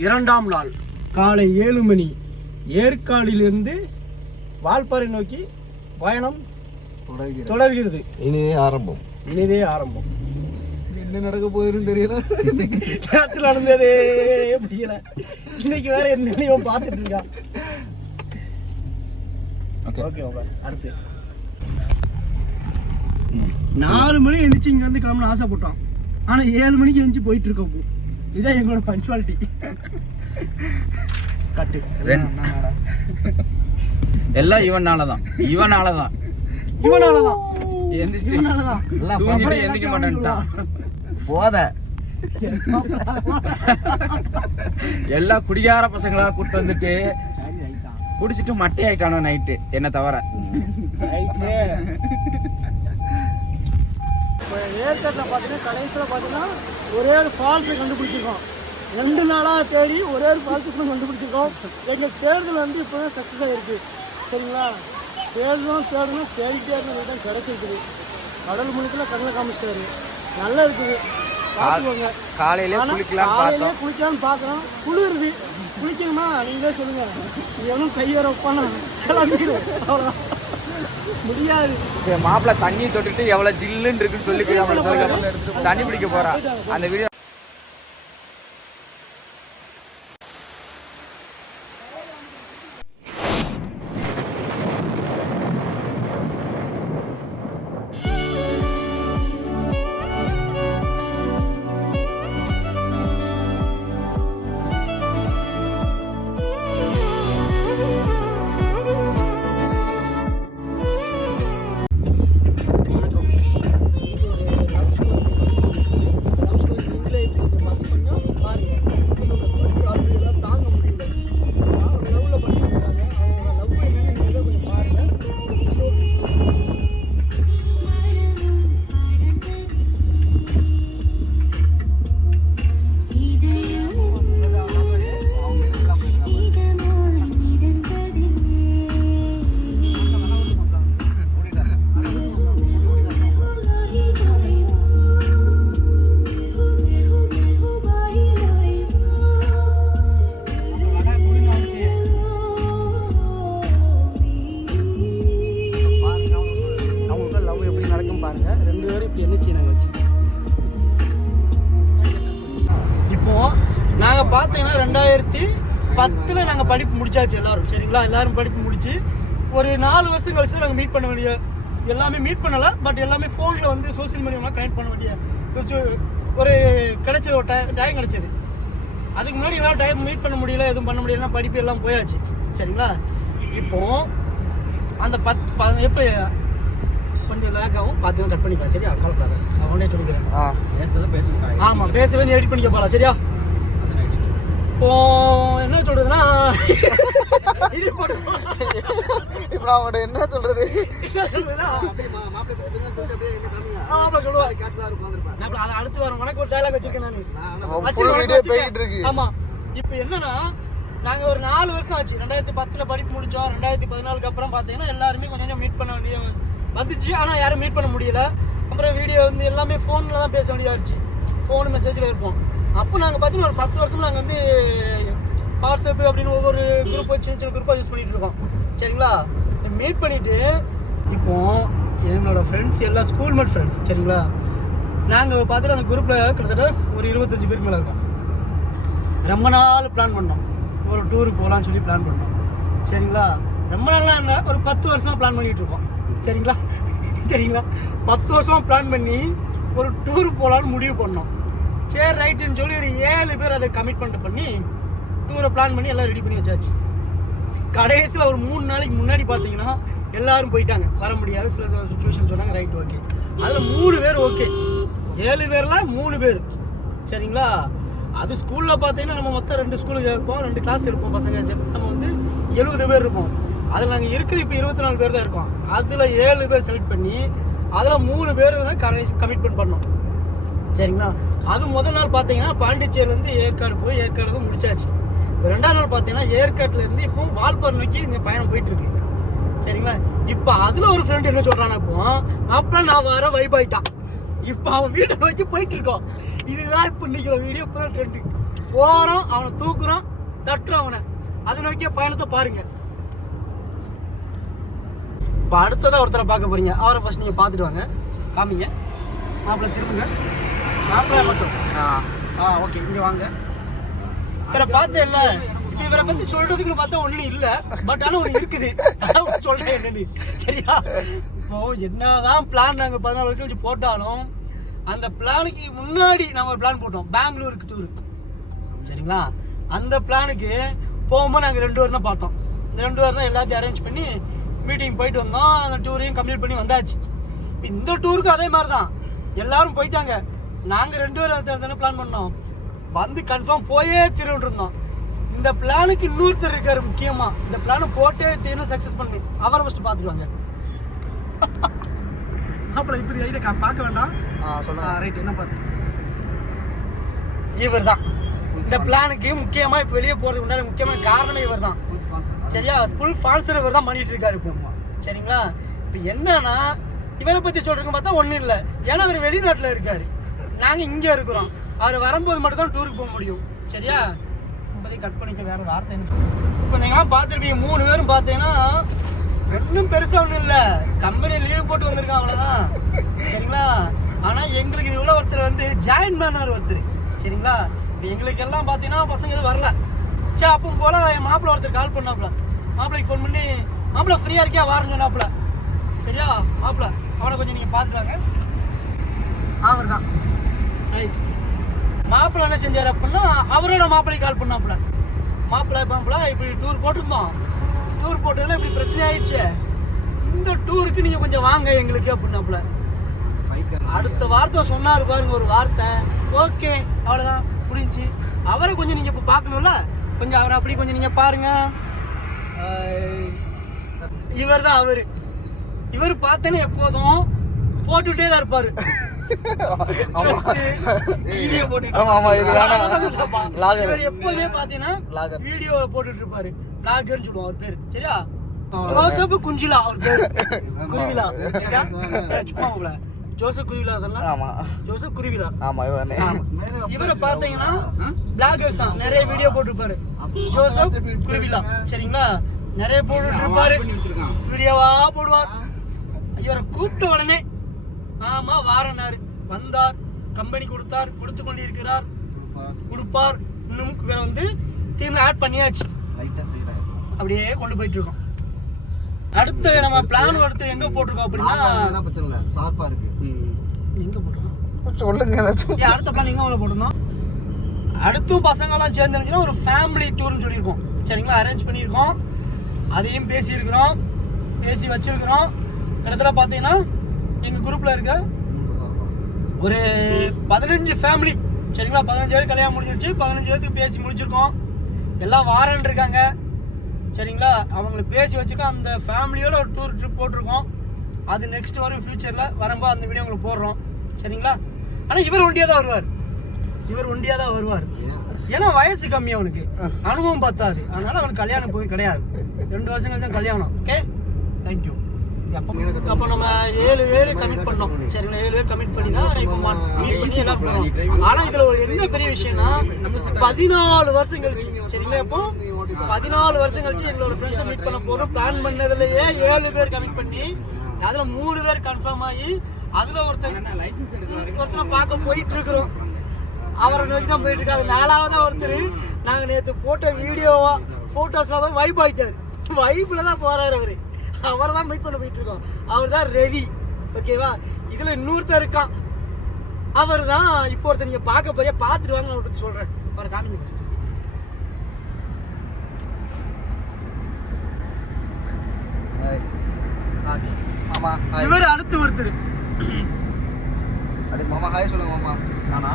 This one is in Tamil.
2ஆம் நாள் காலை 7 மணி ஏற்காடிலிருந்து வால்பாறை நோக்கி பயணம் தொடர்கிறது. இனிதே ஆரம்பம். என்ன நடக்க போகுதுன்னு தெரியல. நேரத்தில் நடந்ததே புரியல. இன்னைக்கு வேற என்னையும் பார்த்துட்டு இருக்கான். ஓகே அடுத்து 4 மணி எழுந்திரிச்சு இங்க வந்து கிளம்புன ஆசைப்பட்டோம். ஆனா 7 மணிக்கு எழுந்திரிச்சு போயிட்டு இருக்கோம். இதான் எங்களோட பஞ்சுவாலிட்டி. கட்டு எல்லாம் இவனாலதான் எந்திரிக்க மாட்டேன்ட்டான். போத எல்லா குடிகார பசங்களா கூட்டு வந்துட்டு குடிச்சிட்டு மட்டை ஆயிட்டானோ நைட்டு என்ன தவிர. ஏற்காட்டில் பார்த்தீங்கன்னா கடைசியில் பார்த்தீங்கன்னா ஒரே ஒரு ஃபால்ஸை கண்டுபிடிச்சிருக்கோம். 2 நாளாக தேடி ஒரே ஒரு ஃபால்ஸுக்கு கண்டுபிடிச்சிருக்கோம். எங்கள் தேடுதல் வந்து இப்போ தான் சக்ஸஸ் ஆகிருக்கு. சரிங்களா, தேடணும் தேடிட்டே தான் கிடைச்சிருக்குது. கடல் முழுக்கில் கடலை காமிச்சிட்டாரு. நல்லா இருக்குது, பார்த்துக்கோங்க. காலையிலே குளிக்கலாம்னு பார்க்குறோம். குளிருது, குளிக்கணுமா நீங்களே சொல்லுங்கள். எவனும் கையேற வைப்பானா கிளம்பிடும், அவ்வளோதான். முடியாது. மாப்பிள்ள தண்ணி தொட்டுட்டு எவ்வளவு ஜில்லுன்னு இருக்குன்னு சொல்லி தண்ணி பிடிக்க போறான். அந்த வீடியோ பார்த்தீங்கன்னா 2010 நாங்கள் படிப்பு முடிச்சாச்சு எல்லாரும். சரிங்களா, எல்லாரும் படிப்பு முடிச்சு ஒரு 4 வருஷம் கழிச்சு நாங்கள் மீட் பண்ண வேண்டிய, எல்லாமே மீட் பண்ணலை, பட் எல்லாமே ஃபோனில் வந்து சோசியல் மீடியாவில் கனெக்ட் பண்ண வேண்டிய ஒரு கிடைச்சது, ஒரு டைம் கிடைச்சது. அதுக்கு முன்னாடி எல்லாம் டைம் மீட் பண்ண முடியல, எதுவும் பண்ண முடியலன்னா படிப்பு எல்லாம் போயாச்சு. சரிங்களா, இப்போது அந்த எப்போ கொஞ்சம் லேக் ஆகும், பார்த்து கட் பண்ணிக்கலாம். சரியா, கவலைப்படாது, நான் உடனே சொல்லிக்கிறேன். பேசுவேன், ஆமாம் பேசவே எடிட் பண்ணிக்க போகலாம். சரியா, இப்போ என்ன சொல்றதுன்னா இது இப்போ அவட என்ன சொல்றது அடுத்து வரும். உனக்கு ஒரு டைலாக் வச்சிருக்கேன் நான். ஆமா, இப்போ என்னன்னா நாங்கள் ஒரு 4 வருஷம் ஆச்சு. 2010 படிப்பு முடித்தோம். 2014 அப்புறம் பார்த்தீங்கன்னா எல்லாருமே கொஞ்சம் மீட் பண்ண வேண்டிய வந்துச்சு. ஆனால் யாரும் மீட் பண்ண முடியல. அப்புறம் வீடியோ வந்து எல்லாமே ஃபோனில் தான் பேச வேண்டியதாகிடுச்சு. ஃபோனு மெசேஜில் இருப்போம். அப்போ நாங்கள் பார்த்தீங்கன்னா ஒரு 10 வருஷம் நாங்கள் வந்து வாட்ஸ்அப் அப்படின்னு ஒவ்வொரு குரூப் சின்ன குரூப்பாக யூஸ் பண்ணிகிட்டு இருக்கோம். சரிங்களா, மீட் பண்ணிவிட்டு இப்போது என்னோடய ஃப்ரெண்ட்ஸ் எல்லாம் ஸ்கூல்மேட் ஃப்ரெண்ட்ஸ். சரிங்களா, நாங்கள் பார்த்துட்டு அந்த குரூப்பில் கிட்டத்தட்ட ஒரு 25 பேருக்கு மேலே இருக்கோம். ரொம்ப நாள் பிளான் பண்ணோம், ஒரு டூருக்கு போகலான்னு சொல்லி பிளான் பண்ணோம். சரிங்களா, ரொம்ப நாள்லாம் என்ன, ஒரு 10 வருஷமாக பிளான் பண்ணிகிட்டு இருக்கோம். சரிங்களா 10 வருஷமாக பிளான் பண்ணி ஒரு டூர் போகலான்னு முடிவு பண்ணோம். சரி ரைட்டுன்னு சொல்லி ஒரு 7 பேர் அதை கமிட்மெண்ட் பண்ணி டூரை பிளான் பண்ணி எல்லாம் ரெடி பண்ணி வச்சாச்சு. கடைசியில் ஒரு 3 நாளைக்கு முன்னாடி பார்த்தீங்கன்னா எல்லோரும் போயிட்டாங்க, வர முடியாது சில சுச்சுவேஷன் சொன்னாங்க. Right, okay. அதில் 3 பேர் ஓகே, 7 பேரில் 3 பேர். சரிங்களா, அது ஸ்கூலில் பார்த்தீங்கன்னா நம்ம மொத்தம் 2 ஸ்கூலுக்கு இருப்போம், 2 கிளாஸ் இருப்போம் பசங்க. நம்ம வந்து 70 பேர் இருப்போம். அதில் நாங்கள் இருக்குது இப்போ 24 பேர் தான் இருக்கோம். அதில் 7 பேர் செலக்ட் பண்ணி அதில் 3 பேர் தான் கமிட்மெண்ட் பண்ணோம். சரிங்களா, அது முதல் நாள் பார்த்தீங்கன்னா பாண்டிச்சேரியிலேருந்து ஏற்காடு போய் ஏற்காடு தான் முடிச்சாச்சு. இப்போ 2ஆம் நாள் பார்த்தீங்கன்னா ஏற்காட்டிலேருந்து இப்போ வால்பாறை நோக்கி இந்த பயணம் போயிட்டுருக்கு. சரிங்களா, இப்போ அதில் ஒரு ஃப்ரெண்ட் என்ன சொல்கிறான்னா, இப்போ அப்புறம் நான் வர வைப் ஆகிட்டான். இப்போ அவன் வீட்டை நோக்கி போயிட்டுருக்கோம். இதுதான் இப்போ இன்றைக்கி வீடியோ இப்போ தான் ட்ரெண்டு. போறோம், அவனை தூக்குறோம், தட்டுறோம் அவனை. அது நோக்கிய பயணத்தை பாருங்க. இப்போ அடுத்ததான் ஒருத்தரை பார்க்க போறீங்க. அவரை ஃபர்ஸ்ட் நீங்க பார்த்துட்டு வாங்க. காமிங்க. மாப்பிள்ளை திரும்புங்க. மாப்பிள்ளை மட்டும். ஓகே, இங்க வாங்க. இவரை பார்த்தேன் இல்ல, இப்போ இவரை பத்தி சொல்றதுக்கு பார்த்தா ஒன்றும் இல்லை, பட் ஆனால் ஒன்று இருக்குது. அதான் சொல்றேன் என்னன்னு. சரியா? இப்போ என்னதான் பிளான் நாங்கள் 14 வருஷம் வச்சு போட்டாலும் அந்த பிளானுக்கு முன்னாடி நாங்கள் ஒரு பிளான் போட்டோம், பெங்களூருக்கு டூரு. சரிங்களா? அந்த பிளானுக்கு போகும்போது நாங்கள் 2 வாரம் தான் பார்த்தோம். இந்த 2 வாரம் தான் எல்லாத்தையும் அரேஞ்ச் பண்ணி மீட்டிங் போயிட்டு வந்தோம். அந்த டூரையும் கம்ப்ளீட் பண்ணி வந்தாச்சு. இப்போ இந்த டூருக்கு அதே மாதிரி தான் எல்லாரும் போயிட்டாங்க. நாங்கள் 2 வாரம் தானே பிளான் பண்ணோம், வந்து கன்ஃபார்ம் போயே திருவிட்டு இருந்தோம். இந்த பிளானுக்கு இன்னொருத்தர் இருக்காரு முக்கியமா. இந்த பிளானை போட்டே தீர்ந்து சக்ஸஸ் பண்ணி அவரை ஃபர்ஸ்ட் பார்த்துருவாங்க. அப்போ இப்படி ஐடியா பார்க்க வேண்டாம். சொல்லுங்க. ரைட், என்ன பார்த்து இவர் தான் இந்த பிளானுக்கு முக்கியமா இப்போ வெளியே போறதுக்கு முன்னாடி முக்கியமான காரணம் இவர் தான். சரியா? ஃபுல் ஸ்பான்சர் இவர் தான் பண்ணிட்டு இருக்காரு இப்போ. சரிங்களா? இப்போ என்னன்னா இவரை பத்தி சொல்றதுக்கு பார்த்தா ஒன்றும் இல்லை. ஏன்னா அவர் வெளிநாட்டில் இருக்காரு, நாங்கள் இங்கே இருக்கிறோம். அவர் வரும்போது மட்டும் தான் டூருக்கு போக முடியும். சரியா? இப்போதைக்கு கட் பண்ணிக்க, வேற வார்த்தை எனக்கு. இப்போ நீங்கள் பார்த்துருப்பீங்க 3 பேரும் பார்த்தீங்கன்னா ஒன்றும் பெருசாக ஒன்றும் இல்லை, கம்பெனி லீவ் போட்டு வந்திருக்கான், அவ்வளோதான். சரிங்களா? ஆனால் எங்களுக்கு இது உள்ள ஒருத்தர் வந்து ஜாயின் பண்ணார் ஒருத்தர். சரிங்களா? இப்போ எங்களுக்கு எல்லாம் பார்த்தீங்கன்னா பசங்க எதுவும் வரல. சரி, அப்போ போல் என் மாப்பிள்ளை ஒருத்தர் கால் பண்ணாப்புல. மாப்பிள்ளைக்கு ஃபோன் பண்ணி, மாப்பிள்ளை ஃப்ரீயாக இருக்கியா வாருங்க சொன்னாப்புல. சரியா? மாப்பிள்ளை அவனை கொஞ்சம் நீங்கள் பார்த்துட்டாங்க. அவர் தான் ரைட். மாப்பிள்ளை என்ன செஞ்சார் அப்படின்னா அவரோட மாப்பிள்ளைக்கு கால் பண்ணாப்புல. மாப்பிள்ளை இப்படி டூர் போட்டிருந்தோம், டூர் போட்டதில் இப்படி பிரச்சனை ஆயிடுச்சு, இந்த டூருக்கு நீங்கள் கொஞ்சம் வாங்க எங்களுக்கு அப்படின்னாப்புல. அடுத்த வார்த்தை சொன்னார் பாருங்க, ஒரு வார்த்தை. ஓகே, அவ்வளோதான் முடிஞ்சு. அவரை கொஞ்சம் நீங்கள் இப்போ பார்க்கணும்ல, கொஞ்சம் அவரை அப்படி கொஞ்சம் நீங்கள் பாருங்க. இவர் தான் அவர். இவர் பார்த்தேன்னு எப்போதும் போட்டுட்டே தான் இருப்பாரு. இவர் எப்போதே பாத்தீங்கன்னா வீடியோ போட்டுட்டு இருப்பாரு. பிளாகர்னு சொல்லுவோம் அவர் பேரு. சரியா? ஜோசப் குஞ்சிலா அவர் பேரு. குருவிலா சும்மா ஜோசப் குருவிலா அதெல்லாம். ஜோசப் குருவிலா. இவரை பாத்தீங்கன்னா பிளாகர்ஸ் தான், நிறைய வீடியோ போட்டுருப்பாரு. ஜோசப் குருவிலா. சரிங்களா? நிறைய போட்டுட்டு இருப்பாரு, வீடியோவா போடுவார். இவரை கூப்பிட்ட உடனே ஆமா வாரனாரு வந்தார், கம்பெனி கொடுத்தார், கொடுத்து கொண்டு இருக்கிறார், கொடுப்பார். இன்னும் வேற வந்து டீம்ல ஆட் பண்ணியாச்சு, அப்படியே கொண்டு போயிட்டு இருக்கோம். அடுத்து நம்ம பிளான் அடுத்து எங்க போட்டிருக்கோம் அப்படின்னா ஷார்ப்பா இருக்கு. எங்க போட்டிருக்கோம் சொல்லுங்க. அடுத்த பிளான் எங்க போட்டிருந்தோம்? அடுத்தும் பசங்க எல்லாம் சேர்ந்து இருந்துச்சுன்னா ஒரு ஃபேமிலி டூர்னு சொல்லியிருக்கோம். சரிங்களா? அரேஞ்ச் பண்ணியிருக்கோம், அதையும் பேசியிருக்கிறோம், பேசி வச்சிருக்கிறோம். கிட்டத்தட்ட பார்த்தீங்கன்னா எங்கள் குரூப்பில் இருக்க ஒரு 15 ஃபேமிலி. சரிங்களா? 15 பேர் கல்யாணம் முடிஞ்சிருச்சு, 15 பேருக்கு பேசி முடிச்சிருக்கோம். எல்லாம் வாரன் இருக்காங்க. சரிங்களா? அவங்களை பேசி வச்சுருக்கோம். அந்த ஃபேமிலியோட ஒரு டூர் ட்ரிப் போட்டிருக்கோம். அது நெக்ஸ்ட் வரும், ஃபியூச்சரில் வரும்போது அந்த வீடியோ உங்களுக்கு போடுறோம். சரிங்களா? ஆனால் இவர் ஒண்டியாக தான் வருவார். இவர் ஒண்டியாக தான் வருவார். ஏன்னா வயசு கம்மி, அவனுக்கு அனுபவம் பத்தாது. அதனால அவனுக்கு கல்யாணம் போய் கிடையாது. 2 வருஷம் கழிச்சு தான் கல்யாணம். Okay, thank you. அப்போ நம்ம 7 பேர் கமிட் பண்ணோம். சரிங்களா? 7 பேர் கமிட் பண்ணி தான் இப்போ மீட் பண்ணி எல்லாம் போகிறோம். ஆனால் இதில் ஒரு என்ன பெரிய விஷயம்னா 14 வருஷம் கழிச்சு. சரிங்களா? இப்போ 14 வருஷம் கழிச்சு எங்களோட ஃப்ரெண்ட்ஸை மீட் பண்ண போகிறோம். பிளான் பண்ணதுலேயே 7 பேர் கமிட் பண்ணி அதில் 3 பேர் கன்ஃபார்ம் ஆகி அதில் ஒருத்தனை பார்க்க போயிட்டு இருக்கிறோம். அவரை நோக்கி தான் போயிட்டு இருக்காது. 4ஆவதா ஒருத்தர் நாங்கள் நேற்று போட்ட வீடியோவா ஃபோட்டோஸ்லாம் போய் வைப் ஆகிட்டார். வைப்பில் தான் போகிறாரு அவர். அவரை தான் மீட் பண்ண போயிட்டு இருக்கோம். அவர் தான் ரவி. ஓகேவா? இதில் இன்னொருத்தர் இருக்கான், அவர் தான் இப்போ ஒருத்தர் நீங்கள் பார்க்க போறியா, பார்த்துட்டு வாங்க ஒருத்தர் சொல்கிறேன். அவரை காமிங்க ஃபஸ்ட்டு. இவர் அடுத்து ஒருத்தர். மாமா ஹாய் சொல்லுங்க மாமா. நானா?